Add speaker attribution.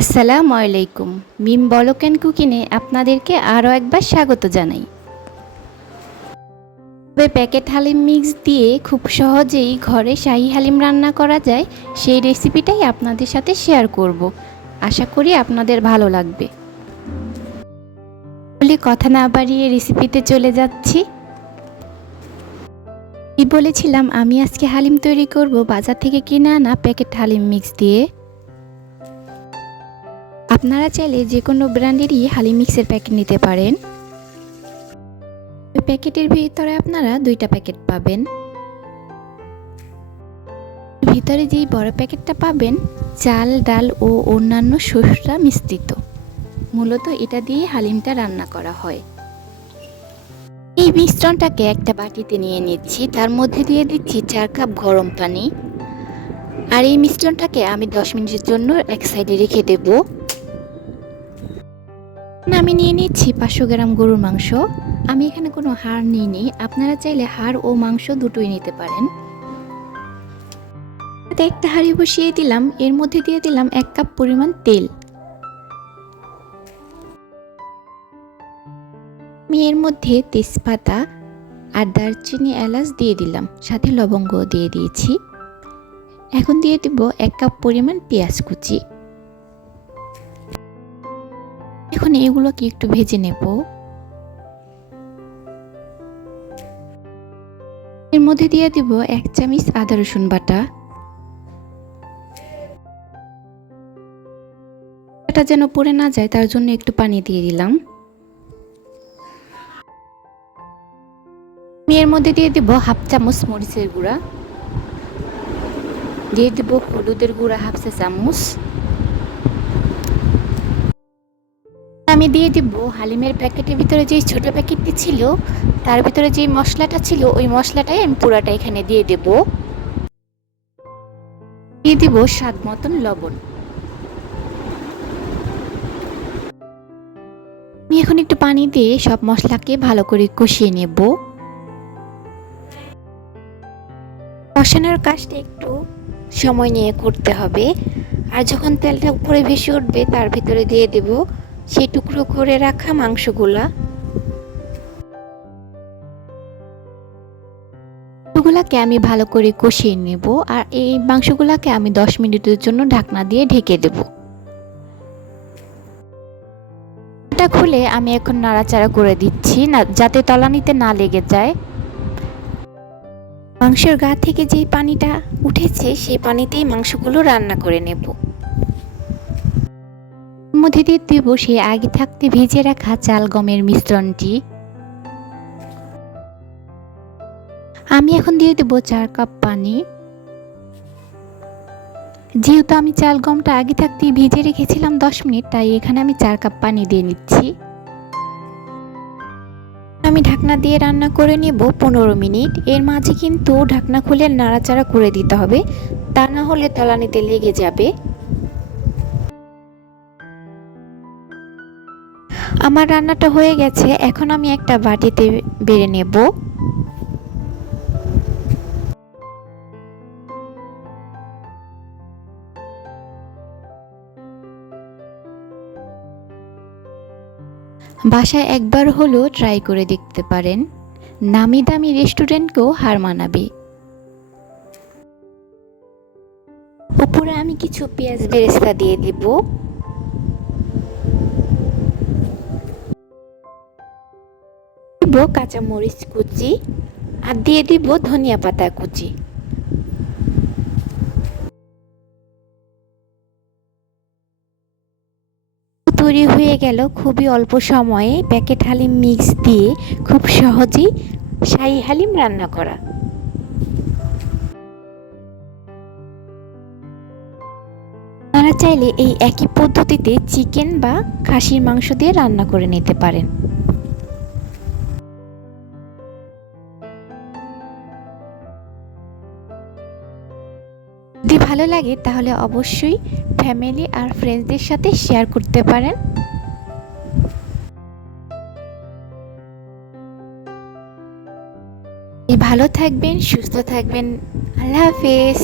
Speaker 1: আসসালামু আলাইকুম। মিম বলকেন কুকিনে আপনাদেরকে আরও একবার স্বাগত জানাই। তবে প্যাকেট হালিম মিক্স দিয়ে খুব সহজেই ঘরে শাহি হালিম রান্না করা যায়, সেই রেসিপিটাই আপনাদের সাথে শেয়ার করব। আশা করি আপনাদের ভালো লাগবে। বলে কথা না বাড়িয়ে রেসিপিতে চলে যাচ্ছি। বলেছিলাম, আমি আজকে হালিম তৈরি করব বাজার থেকে কিনে আনা প্যাকেট হালিম মিক্স দিয়ে। আপনারা চাইলে যে কোনো ব্র্যান্ডেরই হালি মিক্সের প্যাকেট নিতে পারেন। ওই প্যাকেটের ভিতরে আপনারা দুইটা প্যাকেট পাবেন। ভিতরে যেই বড় প্যাকেটটা পাবেন, চাল, ডাল ও অন্যান্য শস্যরা মিশ্রিত। মূলত এটা দিয়ে হালিমটা রান্না করা হয়। এই মিশ্রণটাকে একটা বাটিতে নিয়ে নিচ্ছি। তার মধ্যে দিয়ে দিচ্ছি চার কাপ গরম পানি। আর এই মিশ্রণটাকে আমি দশ মিনিটের জন্য এক সাইডে রেখে দেবো। আমি নিয়ে নিচ্ছি পাঁচশো গ্রাম গরুর মাংস। আমি এখানে কোনো হাড় নিইনি। আপনারা চাইলে হাড় ও মাংস দুটোই নিতে পারেন। একটা হাঁড়ি বসিয়ে দিলাম। এর মধ্যে দিয়ে দিলাম এক কাপ পরিমাণ তেল। আমি এর মধ্যে তেজপাতা আর দারচিনি এলাচ দিয়ে দিলাম। সাথে লবঙ্গ দিয়ে দিয়েছি। এখন দিয়ে দিব এক কাপ পরিমাণ পেঁয়াজ কুচি। এগুলোকে একটু ভেজে নেব। এর মধ্যে দিয়ে দিব এক চামচ আদা রসুন বাটা। এটা যেন পড়ে না যায়, তার জন্য একটু পানি দিয়ে দিলাম। আমি এর মধ্যে দিয়ে দিব হাফ চামচ মরিচের গুঁড়া। দিয়ে দিব হলুদের গুঁড়া, হাফ চা চামচ আমি দিয়ে দিব। হালিমের প্যাকেটের ভিতরে যে ছোট প্যাকেটটি ছিল, তার ভিতরে যে মশলাটা ছিল, ওই মশলাটাই আমি পুরাটা এখানে দিয়ে দেব। দিয়ে দিব স্বাদ মতন লবণ। আমি এখন একটু পানি দিয়ে সব মশলাকে ভালো করে কষিয়ে নেব। কষানোর কাজটা একটু সময় নিয়ে করতে হবে। আর যখন তেলটা উপরে ভেসে উঠবে, তার ভিতরে দিয়ে দেবো সেই টুকরো করে রাখা মাংসগুলা। মাংসগুলাকে আমি ভালো করে কষিয়ে নেব আর এই মাংসগুলাকে আমি দশ মিনিটের জন্য ঢাকনা দিয়ে ঢেকে দেব। এটা খুলে আমি এখন নাড়াচাড়া করে দিচ্ছি না, যাতে তলানিতে না লেগে যায়। মাংসের গা থেকে যেই পানিটা উঠেছে, সেই পানিতেই মাংসগুলো রান্না করে নেব। মধ্যে দিয়ে দেব আগে থাকতে ভেজে রাখা চাল গমের মিশ্রণটি। আমি এখন দিয়ে দেবো চার কাপ পানি। যেহেতু আমি চাল গমটা আগে থাকতে ভিজে রেখেছিলাম দশ মিনিট, তাই এখানে আমি চার কাপ পানি দিয়ে নিচ্ছি। আমি ঢাকনা দিয়ে রান্না করে নেব পনেরো মিনিট। এর মাঝে কিন্তু ঢাকনা খুলে নাড়াচাড়া করে দিতে হবে। তা না হলে তলানিতে লেগে যাবে। আমার রান্নাটা হয়ে গেছে, এখন আমি একটা বাটিতে বেড়ে নেব। বাসায় একবার হলো ট্রাই করে দেখতে পারেন। নামি দামি রেস্টুরেন্টকেও হার মানাবে। উপরে আমি কিছু পেঁয়াজ বেরেস্তা দিয়ে দেবো। দিব কাঁচামরিচ কুচি আর দিয়ে দিব ধনিয়া পাতা কুচি। তৈরি হয়ে গেল খুবই অল্প সময়ে প্যাকেট হালিম মিক্স দিয়ে খুব সহজেই শাহি হালিম রান্না করা। আপনারা চাইলে এই একই পদ্ধতিতে চিকেন বা খাসির মাংস দিয়ে রান্না করে নিতে পারেন। ভালো লাগে, তাহলে অবশ্যই ফ্যামিলি আর ফ্রেন্ডসদের সাথে শেয়ার করতে পারেন। ভালো থাকবেন, সুস্থ থাকবেন। আল্লাহ হাফেজ।